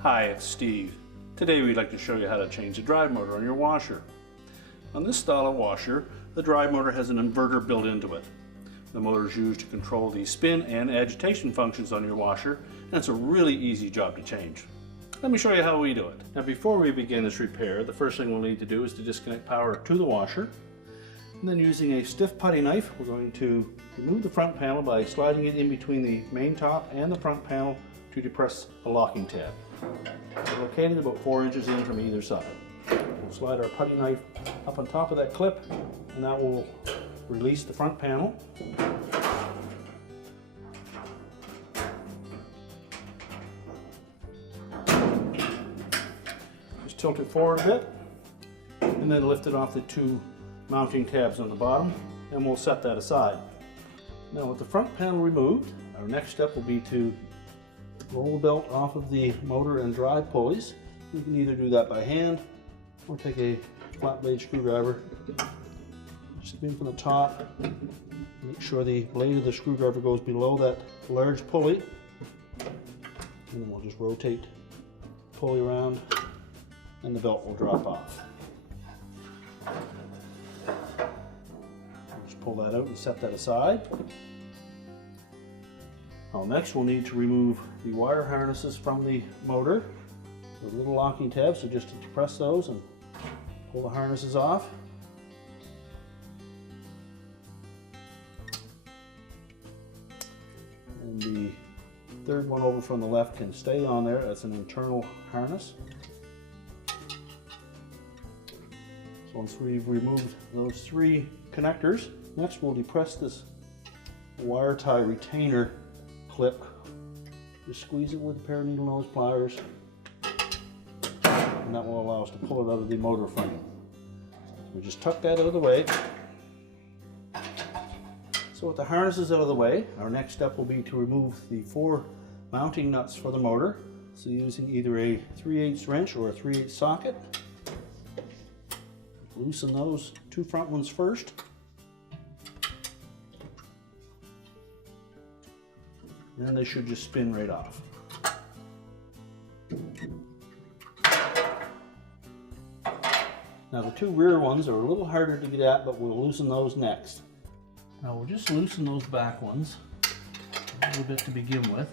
Hi, it's Steve. Today we'd like to show you how to change the drive motor on your washer. On this style of washer, the drive motor has an inverter built into it. The motor is used to control the spin and agitation functions on your washer, and it's a really easy job to change. Let me show you how we do it. Now before we begin this repair, the first thing we'll need to do is to disconnect power to the washer. And then using a stiff putty knife, we're going to remove the front panel by sliding it in between the main top and the front panel to depress the locking tab. It's located about 4 inches in from either side. We'll slide our putty knife up on top of that clip, and that will release the front panel. Just tilt it forward a bit, and then lift it off the 2 mounting tabs on the bottom, and we'll set that aside. Now with the front panel removed, our next step will be to roll the belt off of the motor and drive pulleys. You can either do that by hand or take a flat blade screwdriver, spin from the top, make sure the blade of the screwdriver goes below that large pulley, and then we'll just rotate the pulley around and the belt will drop off. Just pull that out and set that aside. Now next we'll need to remove the wire harnesses from the motor. The little locking tabs, so just to depress those and pull the harnesses off. And the third one over from the left can stay on there. That's an internal harness. So once we've removed those 3 connectors, next we'll depress this wire tie retainer clip. Just squeeze it with a pair of needle nose pliers, and that will allow us to pull it out of the motor frame. We just tuck that out of the way. So with the harnesses out of the way, our next step will be to remove the 4 mounting nuts for the motor. So using either a 3/8 wrench or a 3/8 socket, loosen those 2 front ones first. And then they should just spin right off. Now the 2 rear ones are a little harder to get at, but we'll loosen those next. Now we'll just loosen those back ones a little bit to begin with.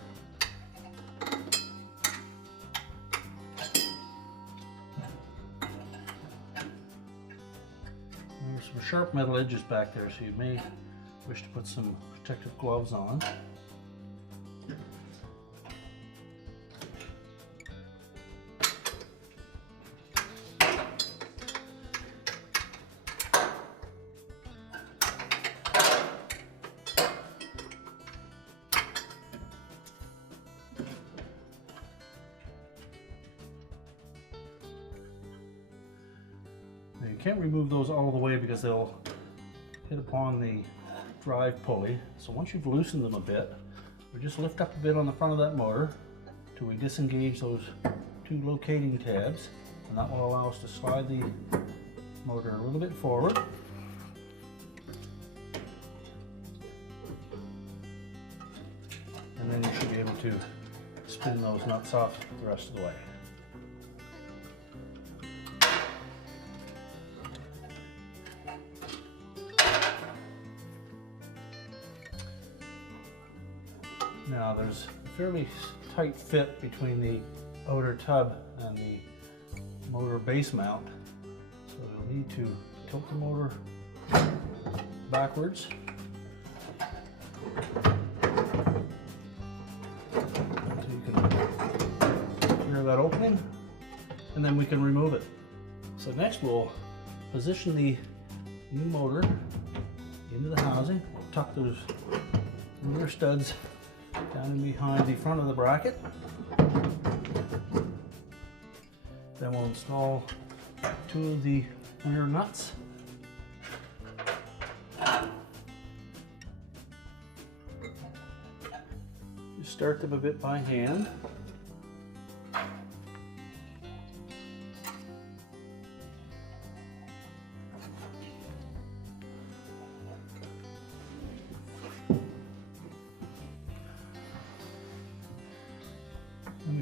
There's some sharp metal edges back there, so you may wish to put some protective gloves on. Now you can't remove those all the way because they'll hit upon the drive pulley. So once you've loosened them a bit, we just lift up a bit on the front of that motor till we disengage those 2 locating tabs, and that will allow us to slide the motor a little bit forward. And then you should be able to spin those nuts off the rest of the way. Now there's a fairly tight fit between the outer tub and the motor base mount, so you'll need to tilt the motor backwards. So you can clear that opening, and then we can remove it. So next we'll position the new motor into the housing. We'll tuck those rear studs down in behind the front of the bracket. Then we'll install 2 of the rear nuts. Just start them a bit by hand.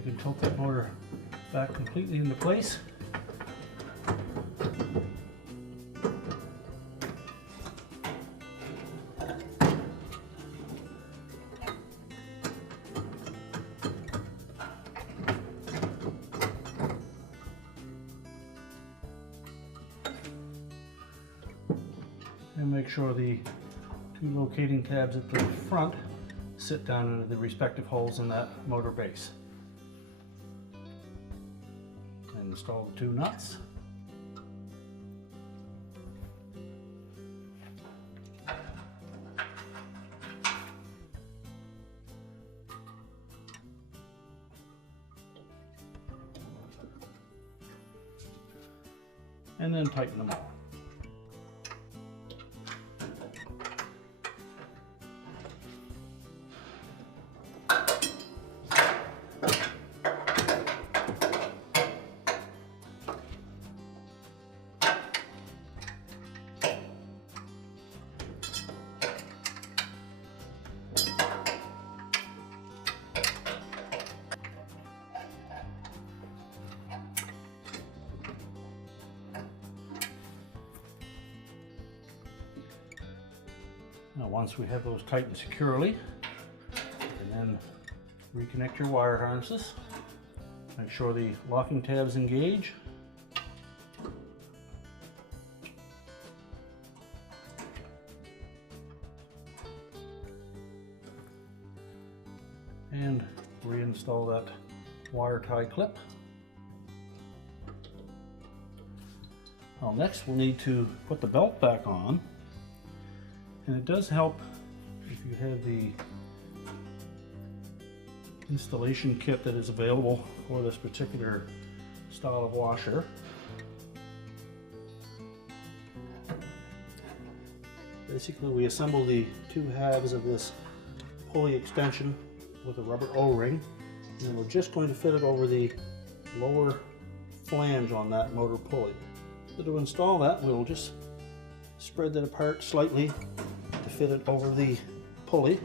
can tilt that motor back completely into place. And make sure the two locating tabs at the front sit down into the respective holes in that motor base. And install the two nuts. And then tighten them all. Now once we have those tightened securely, you can then reconnect your wire harnesses. Make sure the locking tabs engage. And reinstall that wire tie clip. Now next we'll need to put the belt back on. And it does help if you have the installation kit that is available for this particular style of washer. Basically, we assemble the two halves of this pulley extension with a rubber O-ring, and then we're just going to fit it over the lower flange on that motor pulley. So to install that, we'll just spread that apart slightly to fit it over the pulley.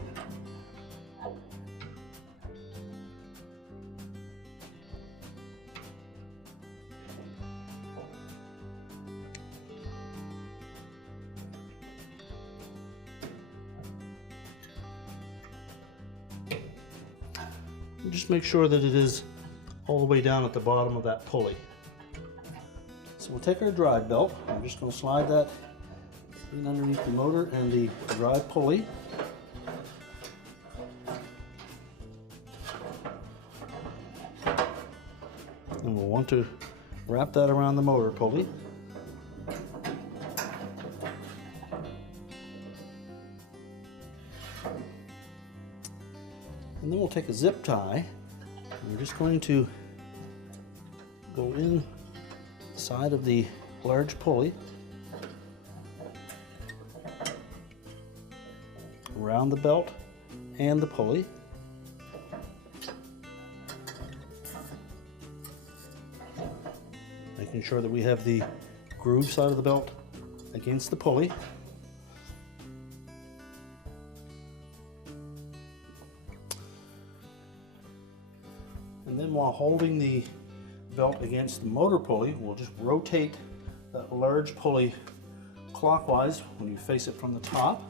And just make sure that it is all the way down at the bottom of that pulley. So we'll take our drive belt. I'm just going to slide that in underneath the motor and the drive pulley. And we'll want to wrap that around the motor pulley. And then we'll take a zip tie, and we're just going to go in the side of the large pulley, around the belt and the pulley. Making sure that we have the groove side of the belt against the pulley. And then while holding the belt against the motor pulley, we'll just rotate that large pulley clockwise when you face it from the top.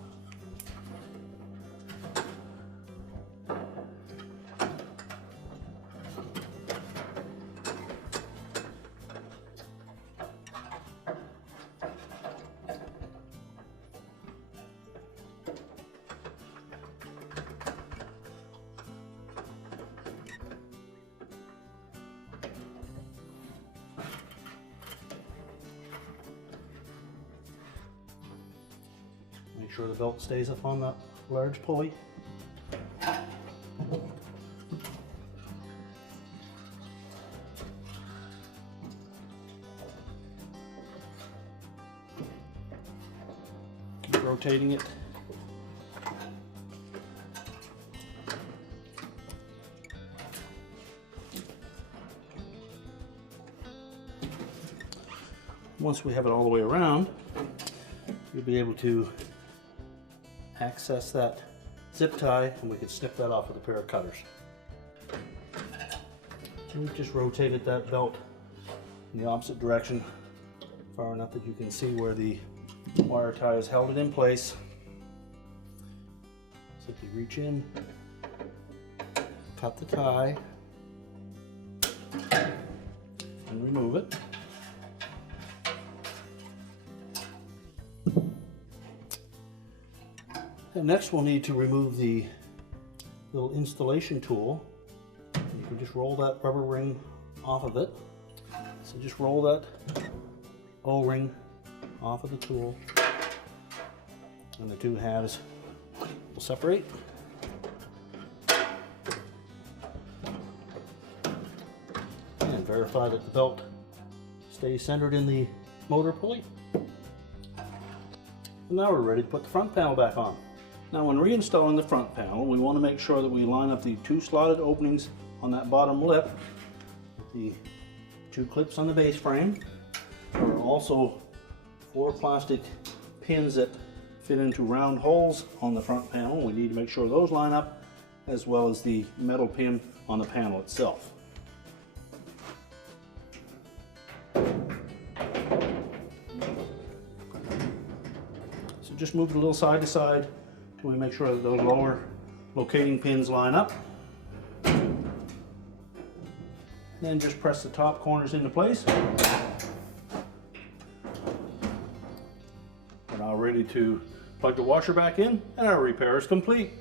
Make sure the belt stays up on that large pulley. Keep rotating it. Once we have it all the way around, you'll be able to access that zip tie, and we can snip that off with a pair of cutters. we've just rotated that belt in the opposite direction far enough that you can see where the wire tie has held it in place. Simply reach in, cut the tie, and remove it. And next we'll need to remove the little installation tool. You can just roll that rubber ring off of it. So just roll that O-ring off of the tool, and the two halves will separate. And verify that the belt stays centered in the motor pulley. And now we're ready to put the front panel back on. Now when reinstalling the front panel, we want to make sure that we line up the two slotted openings on that bottom lip with the two clips on the base frame. There are also 4 plastic pins that fit into round holes on the front panel. We need to make sure those line up, as well as the metal pin on the panel itself. So just move it a little side to side till we make sure that those lower locating pins line up. Then just press the top corners into place. We're now ready to plug the washer back in, and our repair is complete.